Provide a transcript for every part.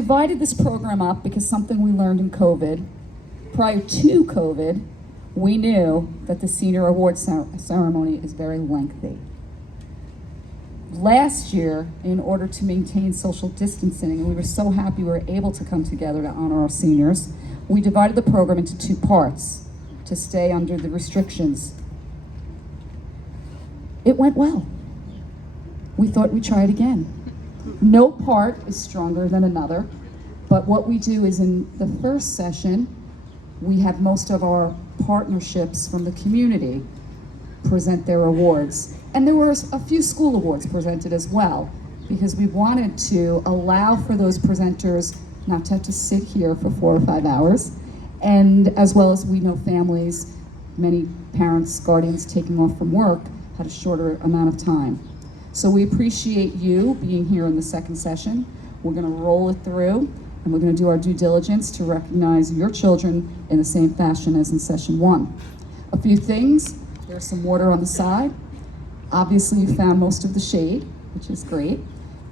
Divided this program up because something we learned in COVID. Prior to COVID, we knew that the senior awards ceremony is very lengthy. Last year, in order to maintain social distancing, and we were so happy we were able to come together to honor our seniors, we divided the program into two parts to stay under the restrictions. It went well. We thought we'd try it again. No part is stronger than another, but what we do is in the first session, we have most of our partnerships from the community present their awards. And there were a few school awards presented as well, because we wanted to allow for those presenters not to have to sit here for 4 or 5 hours, and as well as we know families, many parents, guardians taking off from work had a shorter amount of time. So we appreciate you being here in the second session. We're gonna roll it through, and we're gonna do our due diligence to recognize your children in the same fashion as in session 1. A few things, there's some water on the side. Obviously you found most of the shade, which is great.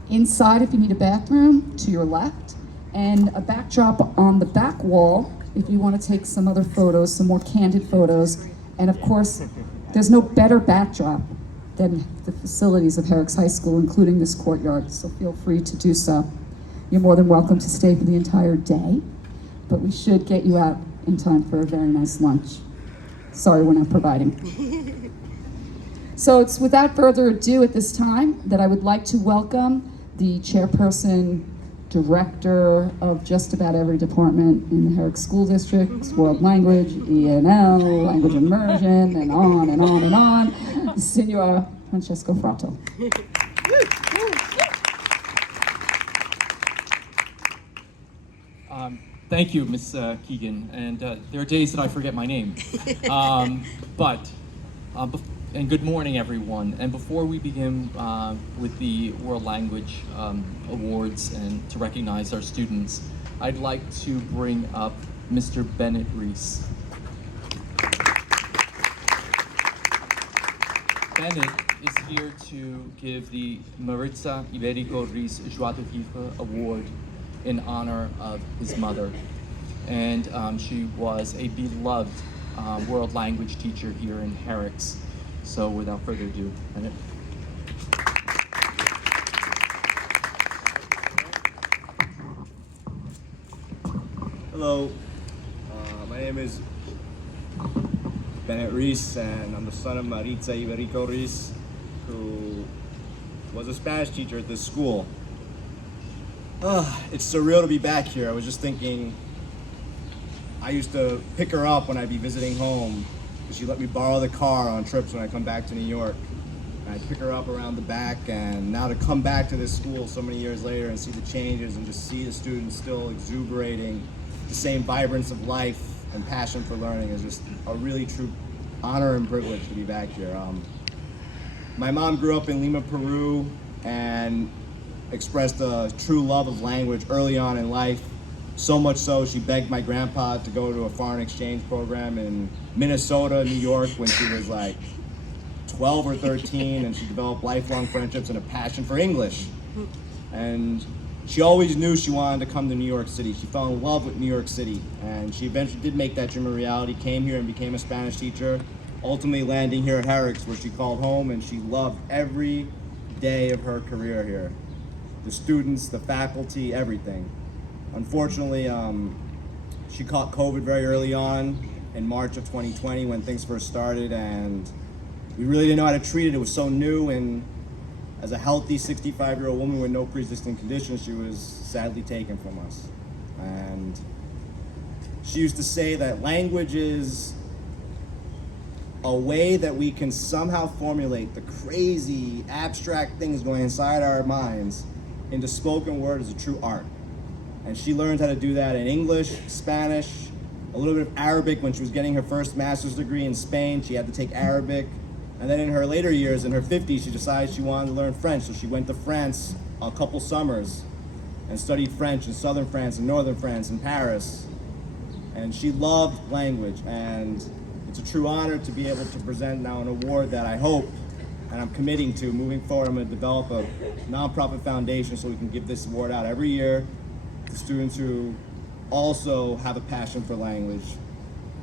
Inside, if you need a bathroom, to your left, and a backdrop on the back wall if you want to take some other photos, some more candid photos. And of course, there's no better backdrop than the facilities of Herrick's High School, including this courtyard, so feel free to do so. You're more than welcome to stay for the entire day, but we should get you out in time for a very nice lunch. Sorry, we're not providing. So it's without further ado at this time that I would like to welcome the chairperson, director of just about every department in the Herrick School District, World Language, ENL, Language Immersion, and on and on and on, Signor Francesco Fratto. Thank you, Ms. Keegan, and there are days that I forget my name. And good morning, everyone. And before we begin with the World Language Awards and to recognize our students, I'd like to bring up Mr. Bennett Reese. Bennett is here to give the Maritza Iberico-Reiss Joie de Vivre Award in honor of his mother. And she was a beloved world language teacher here in Herrick's. So without further ado, Bennett. Hello, my name is Bennett Reese, and I'm the son of Maritza Iberico-Reiss, who was a Spanish teacher at this school. It's surreal to be back here. I was just thinking, I used to pick her up when I'd be visiting home. She let me borrow the car on trips when I come back to New York. And I'd pick her up around the back, and now to come back to this school so many years later and see the changes and just see the students still exuberating the same vibrance of life and passion for learning is just a really true honor and privilege to be back here. My mom grew up in Lima, Peru, and expressed a true love of language early on in life. So much so, she begged my grandpa to go to a foreign exchange program in Minnesota, New York, when she was like 12 or 13, and she developed lifelong friendships and a passion for English. And she always knew she wanted to come to New York City. She fell in love with New York City, and she eventually did make that dream a reality, came here and became a Spanish teacher, ultimately landing here at Herrick's, where she called home, and she loved every day of her career here. The students, the faculty, everything. Unfortunately, she caught COVID very early on in March of 2020 when things first started, and we really didn't know how to treat it. It was so new, and as a healthy 65-year-old woman with no pre-existing conditions, she was sadly taken from us. And she used to say that language is a way that we can somehow formulate the crazy, abstract things going inside our minds into spoken word as a true art. And she learned how to do that in English, Spanish, a little bit of Arabic. When she was getting her first master's degree in Spain, she had to take Arabic. And then in her later years, in her 50s, she decided she wanted to learn French. So she went to France a couple summers and studied French in southern France and northern France and Paris. And she loved language. And it's a true honor to be able to present now an award that I hope, and I'm committing to moving forward. I'm going to develop a nonprofit foundation so we can give this award out every year to students who also have a passion for language.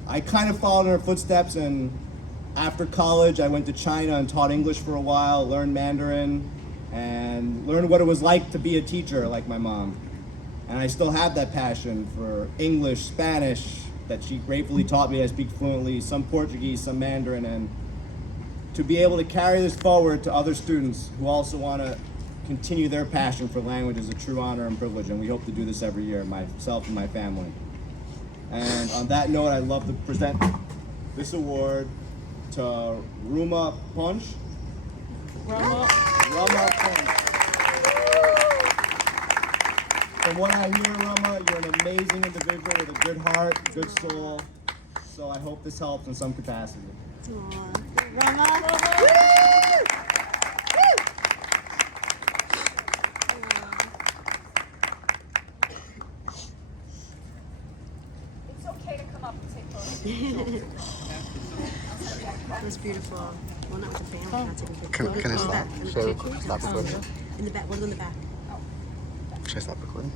I kind of followed in her footsteps, and after college I went to China and taught English for a while, learned Mandarin, and learned what it was like to be a teacher like my mom. And I still have that passion for English, Spanish, that she gratefully taught me. I speak fluently, some Portuguese, some Mandarin, and to be able to carry this forward to other students who also want to continue their passion for language is a true honor and privilege, and we hope to do this every year, myself and my family. And on that note, I'd love to present this award to Ruma Punch. Ruma Punch. From what I hear, Ruma, you're an amazing individual with a good heart, good soul. So I hope this helps in some capacity. It's okay to come up and take photos. That was beautiful. Well, not with the family, not taking pictures. Can I stop? In the So, back. stop recording? In the back. What is in the back? Should I stop recording?